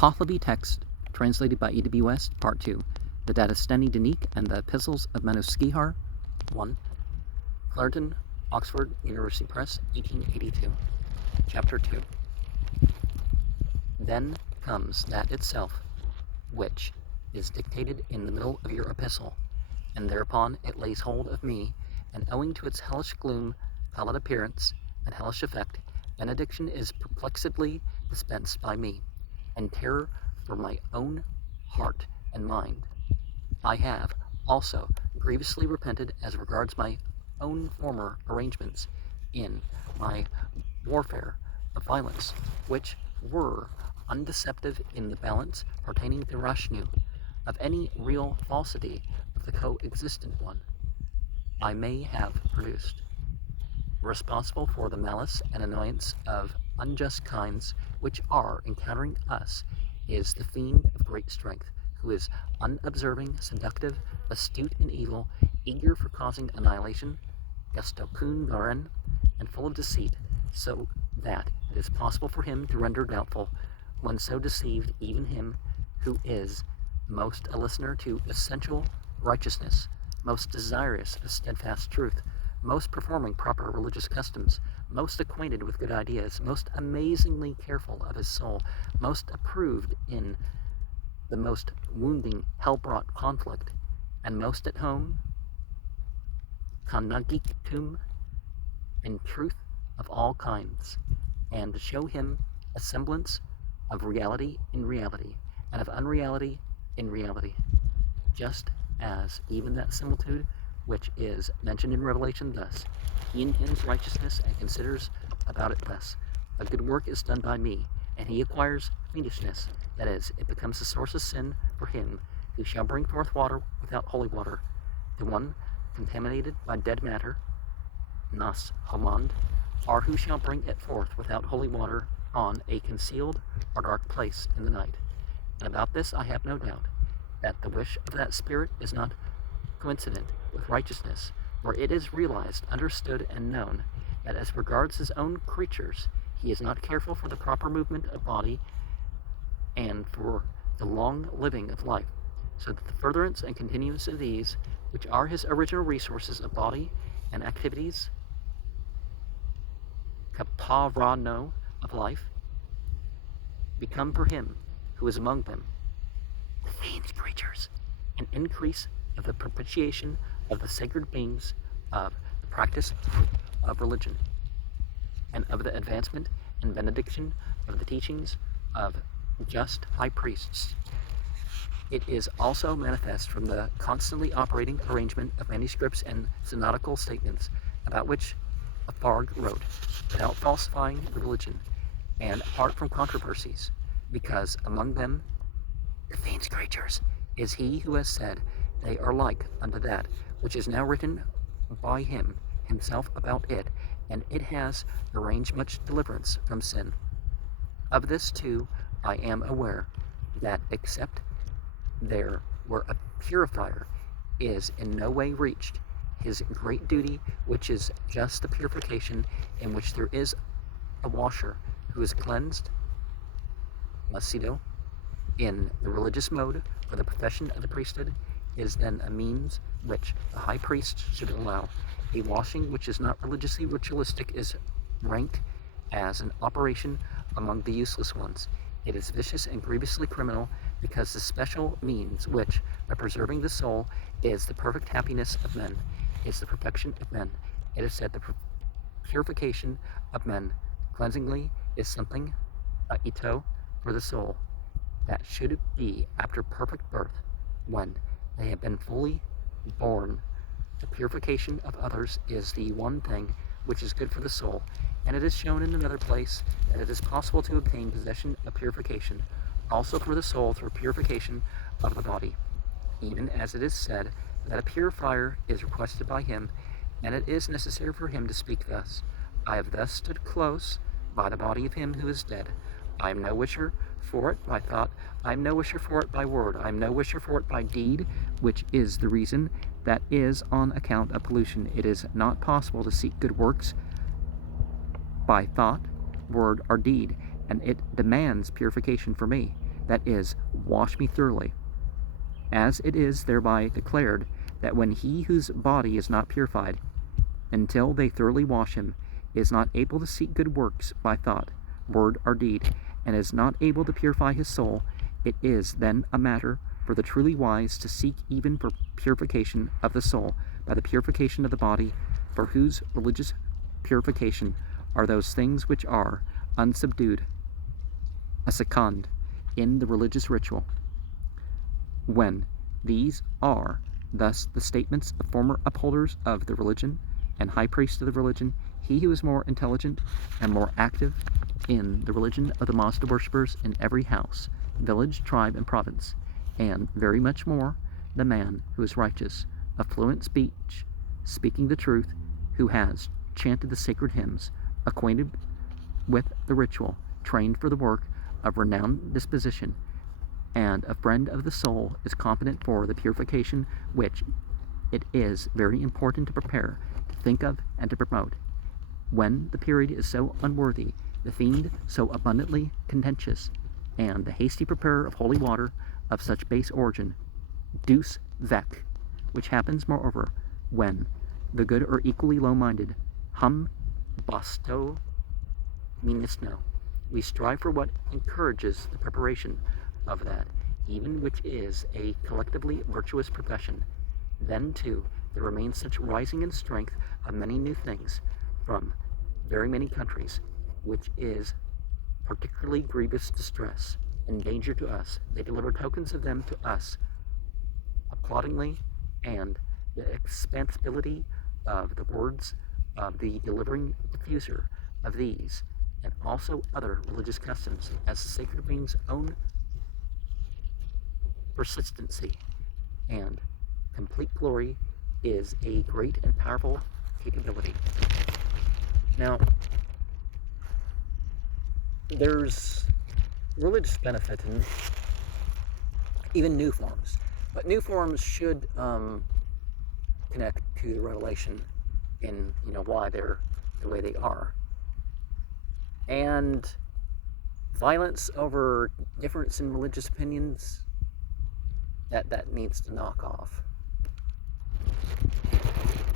Pahlavi text, translated by E.W. West, Part 2. The Dadistani Danique and the Epistles of Manuskihar 1. Clarendon, Oxford University Press, 1882. Chapter 2. Then comes that itself, which is dictated in the middle of your epistle, and thereupon it lays hold of me, and owing to its hellish gloom, pallid appearance, and hellish effect, benediction is perplexedly dispensed by me, and terror for my own heart and mind. I have also grievously repented as regards my own former arrangements in my warfare of violence, which were undeceptive in the balance pertaining to Rashnu, of any real falsity of the co-existent one I may have produced, responsible for the malice and annoyance of unjust kinds which are encountering us, is the fiend of great strength, who is unobserving, seductive, astute in evil, eager for causing annihilation, gastokun varen, and full of deceit, so that it is possible for him to render doubtful, when so deceived, even him who is most a listener to essential righteousness, most desirous of steadfast truth, most performing proper religious customs, most acquainted with good ideas, most amazingly careful of his soul, most approved in the most wounding hell-brought conflict, and most at home, connagitum, in truth of all kinds, and to show him a semblance of reality in reality, and of unreality in reality, just as even that similitude which is mentioned in Revelation thus: he intends righteousness and considers about it thus: a good work is done by me, and he acquires fiendishness, that is, it becomes a source of sin for him who shall bring forth water without holy water, the one contaminated by dead matter, nas homond, or who shall bring it forth without holy water on a concealed or dark place in the night. And about this I have no doubt, that the wish of that spirit is not coincident with righteousness, for it is realized, understood, and known that as regards his own creatures, he is not careful for the proper movement of body and for the long living of life, so that the furtherance and continuance of these, which are his original resources of body and activities, kaparano of life, become for him who is among them, the fiend's creatures, an increase of the propitiation of the sacred beings, of the practice of religion, and of the advancement and benediction of the teachings of just high priests. It is also manifest from the constantly operating arrangement of manuscripts and synodical statements, about which Farg wrote, without falsifying the religion, and apart from controversies, because among them, the fiend's creatures, is he who has said, they are like unto that which is now written by him himself about it, and it has arranged much deliverance from sin. Of this too I am aware, that except there were a purifier is in no way reached, his great duty, which is just the purification, in which there is a washer who is cleansed, masido, in the religious mode for the profession of the priesthood, is then a means which the high priest should allow. A washing which is not religiously ritualistic is ranked as an operation among the useless ones. It is vicious and grievously criminal, because the special means which, by preserving the soul, is the perfect happiness of men, is the perfection of men. It is said the purification of men cleansingly is something, ito, for the soul, that should be after perfect birth, when they have been fully born. The purification of others is the one thing which is good for the soul, and it is shown in another place that it is possible to obtain possession of purification also for the soul through purification of the body, even as it is said that a purifier is requested by him, and it is necessary for him to speak thus: I have thus stood close by the body of him who is dead. I am no wisher for it by thought, I am no wisher for it by word, I am no wisher for it by deed, which is the reason that is on account of pollution. It is not possible to seek good works by thought, word, or deed, and it demands purification for me. that is, wash me thoroughly, as it is thereby declared that when he whose body is not purified, until they thoroughly wash him, is not able to seek good works by thought, word, or deed, and is not able to purify his soul, it is then a matter for the truly wise to seek even for purification of the soul by the purification of the body, for whose religious purification are those things which are unsubdued, a second, in the religious ritual. When these are thus the statements of former upholders of the religion and high priest of the religion, he who is more intelligent and more active in the religion of the Mazda worshippers in every house, village, tribe, and province, and very much more the man who is righteous, of fluent speech, speaking the truth, who has chanted the sacred hymns, acquainted with the ritual, trained for the work, of renowned disposition, and a friend of the soul, is competent for the purification which it is very important to prepare, to think of, and to promote. When the period is so unworthy, the fiend so abundantly contentious, and the hasty preparer of holy water of such base origin, deus vec, which happens, moreover, when the good are equally low-minded, hum basto minisno, we strive for what encourages the preparation of that, even which is a collectively virtuous profession. Then, too, there remains such rising in strength of many new things from very many countries, which is particularly grievous distress and danger to us. They deliver tokens of them to us applaudingly, and the expansibility of the words of the delivering diffuser of these, and also other religious customs, as the sacred being's own persistency and complete glory is a great and powerful capability. Now, there's religious benefit in even new forms, but new forms should connect to the revelation in why they're the way they are. And violence over difference in religious opinions, that needs to knock off.